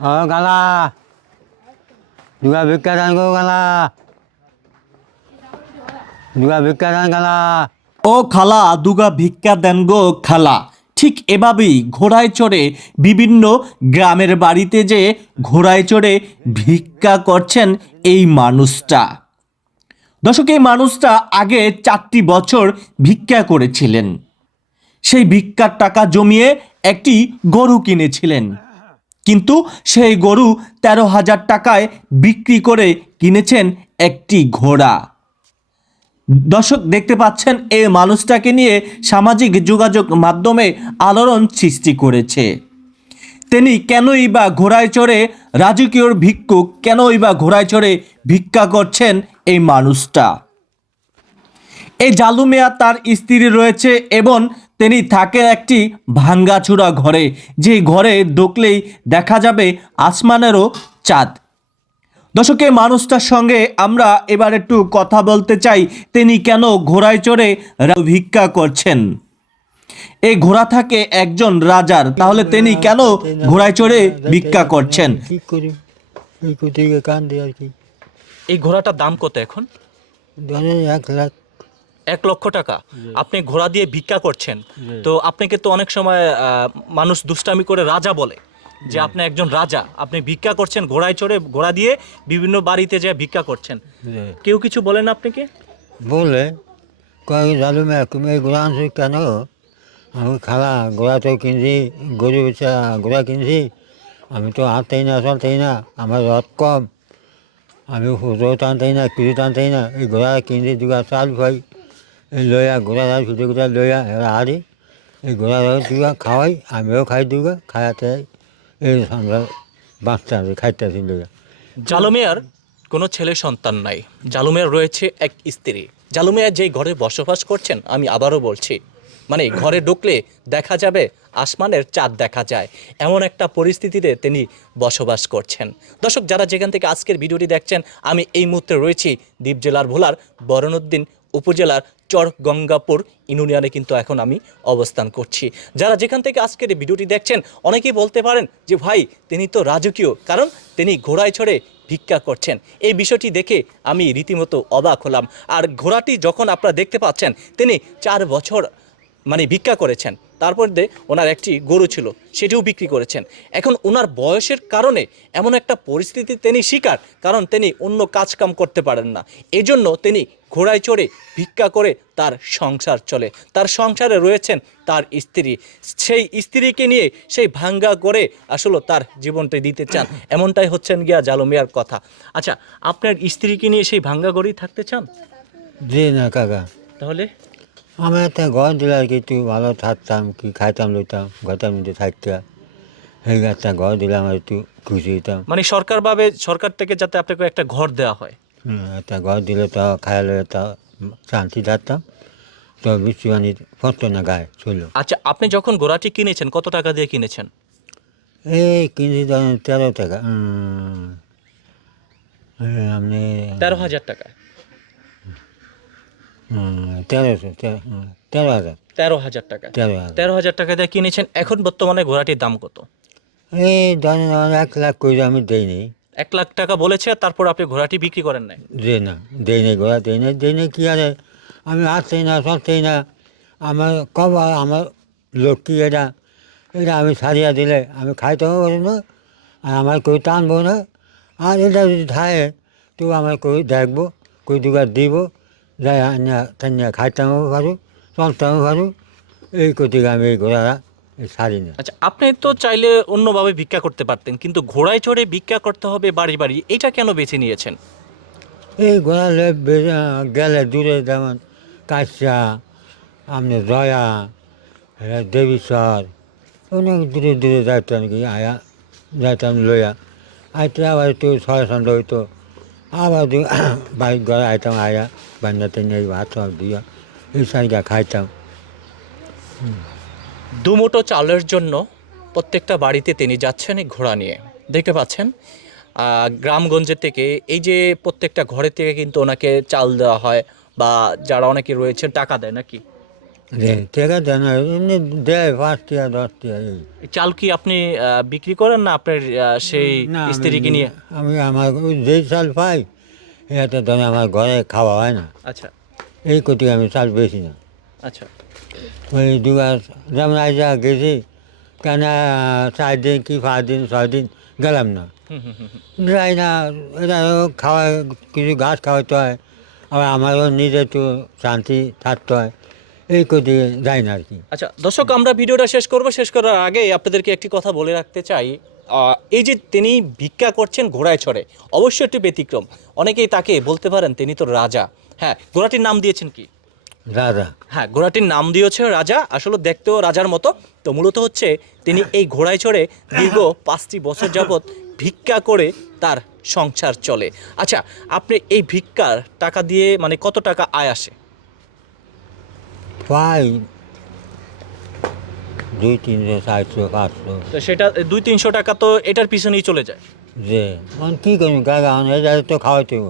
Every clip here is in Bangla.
ও গালা। দুয়া ভিক্ষা দান করো গালা। দুয়া ভিক্ষা গালা। ও খালা, দুগা ভিক্ষা দেন গো খালা। ঠিক এভাবেই ঘোড়ায় চড়ে বিভিন্ন গ্রামের বাড়িতে যে ঘোড়ায় চড়ে ভিক্ষা করছেন এই মানুষটা। দশকে এই মানুষটা আগে চারটি বছর ভিক্ষা করেছিলেন। সেই ভিক্ষার টাকা জমিয়ে একটি গরু কিনেছিলেন। কিন্তু সেই গরু তেরো হাজার টাকায় বিক্রি করে কিনেছেন একটি ঘোড়া। দর্শক, দেখতে পাচ্ছেন, এই মানুষটাকে নিয়ে সামাজিক যোগাযোগ মাধ্যমে আলোড়ন সৃষ্টি করেছে। তিনি কেনই বা ঘোড়ায় চড়ে রাজকীয় ভিক্ষুক কেনই বা ঘোড়ায় চড়ে ভিক্ষা করছেন এই মানুষটা? এই জালু মিয়া তার স্ত্রী রয়েছে এবং তিনি থাকেন একটি ভাঙ্গাচুরা ঘরে যে ঘরে ঢুকলেই দেখা যাবে আসমানেরও চাঁদ। দর্শক মানুষটার সঙ্গে আমরা এবার একটু কথা বলতে চাই তিনি কেন ঘোড়ায় চড়ে ভিক্ষা করছেন? এই ঘোড়া থাকে একজন রাজার তাহলে তিনি কেন ঘোড়ায় চড়ে ভিক্ষা করছেন? এই ঘোড়াটার দাম কত এখন? এক লাখ এক লক্ষ টাকা। আপনি ঘোড়া দিয়ে ভিক্ষা করছেন। তো আপনাকে তো অনেক সময় মানুষ দুষ্টামি করে রাজা বলে যে আপনি একজন রাজা আপনি ভিক্ষা করছেন ঘোড়ায় চড়ে ঘোড়া দিয়ে বিভিন্ন বাড়িতে যে ভিক্ষা করছেন। কেউ কিছু বলেন আপনাকে? বলে কয়েক মেয়ে তুমি ঘোড়া আনছো কেন আমি খালা ঘোড়া তো কিনছি গরু ঘোড়া কিনছি। আমি তো হাঁটতেই না চলতেই না আমার রথ কম। আমি হুজো টানতেই না কিছু টানতেই না এই ঘোড়া কিনছি দুগা চাল খাই লইয়া ঘোড়া চাল ছুটে ঘুরে লইয়া এরা হারি এই ঘোড়া দুগা খাওয়াই আমিও খাই দুগা খাওয়াতে এই আমরা বাঁচতে হবে খাইতেছি লইয়া জালুমিয়ার কোনো ছেলে সন্তান নাই। জালুমিয়ার রয়েছে এক স্ত্রী জালুমিয়া যেই ঘরে বসবাস করছেন, আমি আবারও বলছি মানে ঘরে ঢুকলে দেখা যাবে, আসমানের চাঁদ দেখা যায়। এমন একটা পরিস্থিতিতে তিনি বসবাস করছেন। দর্শক, যারা যেখান থেকে আজকের ভিডিওটি দেখছেন, আমি এই মুহূর্তে রয়েছি দ্বীপ জেলার ভোলার বরণউদ্দিন উপজেলার চর গঙ্গাপুর ইউনিয়নে কিন্তু এখন আমি অবস্থান করছি। যারা যেখান থেকে আজকের এই ভিডিওটি দেখছেন, অনেকেই বলতে পারেন যে, ভাই, তিনি তো রাজকীয়, কারণ তিনি ঘোড়ায় ছড়ে ভিক্ষা করছেন। এই বিষয়টি দেখে আমি রীতিমতো অবাক হলাম। আর ঘোড়াটি যখন আপনারা দেখতে পাচ্ছেন, তিনি চার বছর মানে ভিক্ষা করেছেন। তারপর দে ওনার একটি গরু ছিল সেটিও বিক্রি করেছেন। এখন ওনার বয়সের কারণে এমন একটা পরিস্থিতি তিনি শিকার কারণ তিনি অন্য কাজ কাম করতে পারেন না। এজন্য তিনি ঘোড়ায় চড়ে ভিক্ষা করে তার সংসার চলে। তার সংসারে রয়েছেন তার স্ত্রী। সেই স্ত্রীকে নিয়ে সেই ভাঙ্গা করে আসলে তার জীবনটা দিতে চান। এমনটাই হচ্ছেন গিয়া জালমিয়ার কথা। আচ্ছা আপনার স্ত্রীকে নিয়ে সেই ভাঙ্গা করেই থাকতে চান? জি না কাকা। তাহলে? আমি একটা ঘর দিলে আর কি একটু ভালো থাকতাম কি খাইতাম লইতাম ঘরটার মধ্যে থাকতে সেই একটা ঘর দিলে আমার একটু খুশি হইতাম। মানে সরকারভাবে সরকার থেকে যাতে আপনাকে একটা ঘর দেওয়া হয়। একটা ঘর দিলে তো খাইয়া লইলে তো শান্তি থাকতাম। তো বৃষ্টি পানি পড়তো না গায়ে ছিল। আচ্ছা আপনি যখন ঘোড়াটি কিনেছেন কত টাকা দিয়ে কিনেছেন? এই কিনছি তেরো টাকা আপনি তেরো হাজার টাকা। তেরোশো তেরো হাজার তেরো হাজার। টাকা। তেরো হাজার। তেরো হাজার টাকা দিয়ে কিনেছেন এখন বর্তমানে ঘোড়াটির দাম কত? এই ধরেন এক লাখ করে আমি দেইনি এক লাখ টাকা বলেছে তারপর আপনি ঘোড়াটি বিক্রি করেন নাই? দে না দেই নাই ঘোড়া দেই না দেই না কি আরে? আমি আসতেই না সরতেই না। আমার কব আমার লক্ষ্মী এটা এটা আমি সারিয়া দিলে আমি খাইতেও পারি না আর আমার কেউ টানবো না। আর এটা যদি খায় তো আমার কেউ দেখব কেউ দুগার দিব। যাই আনিয়া টানিয়া খাইতেও পারো চলতেও পারো এই কোটিকে আমি এই ঘোড়া সারি না আচ্ছা আপনি তো চাইলে অন্যভাবে ভিক্ষা করতে পারতেন কিন্তু ঘোড়ায় চড়ে ভিক্ষা করতে হবে বাড়ি বাড়ি এটা কেন বেছে নিয়েছেন? এই ঘোরালে গেলে দূরে যেমন কাশা আপনি জয়া দেবীশ্বর অনেক দূরে দূরে যাইতাম কি আয়া যাইতাম লইয়া। আইতে আবার একটু ছয় সন্ধ্যা হইতো। আবার দু বাইক ঘরে আইতাম আয়া বান্নাতে নিয়ে ভাত সব দিয়া এই সাইডা খাইতাম দুমুটো চালের জন্য প্রত্যেকটা বাড়িতে তিনি যাচ্ছেন এই ঘোড়া নিয়ে। দেখতে পাচ্ছেন গ্রামগঞ্জে থেকে এই যে প্রত্যেকটা ঘরে থেকে কিন্তু ওনাকে চাল দেওয়া হয় বা যারা অনেকে রয়েছেন, টাকা দেয় নাকি? যে টাকা দেয় না এমনি দেয় পাঁচ টাকা দশ টাকা এই। চাল কি আপনি আহ, বিক্রি করেন না আপনার আহ, সেই না, আমি- স্ত্রীকে নিয়ে? আমি আমার ওই যেই চাল পাই এটা ধরে আমার ঘরে খাওয়া হয় না। আচ্ছা। এই কোটি আমি চাল বেশি না। আচ্ছা। ওই দুবার যেমন আজ গেছি কেন চার দিন কি পাঁচ দিন ছয় দিন গেলাম না। হুম হুম হুম হুম। যাই না এটা খাওয়া কিছু ঘাস খাওয়াতে হয় আবার আমারও নিজে একটু শান্তি থাকতে হয়। এই কোটি যাই না আর কি। আচ্ছা দর্শক আমরা ভিডিওটা শেষ করব। শেষ করার আগে আপনাদেরকে একটি কথা বলে রাখতে চাই। এই যে তিনি ভিক্ষা করছেন ঘোড়ায় চড়ে অবশ্যই একটি ব্যতিক্রম। অনেকেই তাকে বলতে পারেন তিনি তো রাজা। হ্যাঁ ঘোড়াটির নাম দিয়েছেন কি? দাদা হ্যাঁ ঘোড়াটির নাম দিয়েছে রাজা। আসলে দেখতেও রাজার মতো। তো মূলত হচ্ছে তিনি এই ঘোড়ায় চড়ে দীর্ঘ পাঁচটি বছর যাবৎ ভিক্ষা করে তার সংসার চলে। আচ্ছা আপনি এই ভিক্ষার টাকা দিয়ে মানে কত টাকা আয় আসে? পাই দুই তিনশো চারশো পাঁচশো তো সেটা দুই তিনশো টাকা তো এটার পিছনেই চলে যায়। যে এখন কী করব? কাকা এটা তো খাওয়াতে হব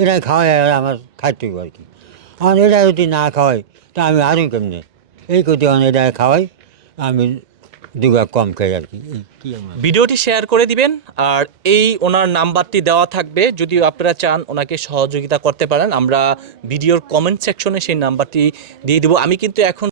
এটা খাওয়াই আমার খাইতে আর কি। আমার এটা যদি না খাওয়াই তা আমি আরও কেমনে? এই করতে এখন এটা খাওয়াই আমি দুবার কম খাই আর কি। ভিডিওটি শেয়ার করে দিবেন আর এই ওনার নাম্বারটি দেওয়া থাকবে। যদি আপনারা চান ওনাকে সহযোগিতা করতে পারেন, আমরা ভিডিওর কমেন্ট সেকশনে সেই নাম্বারটি দিয়ে দেবো। আমি কিন্তু এখন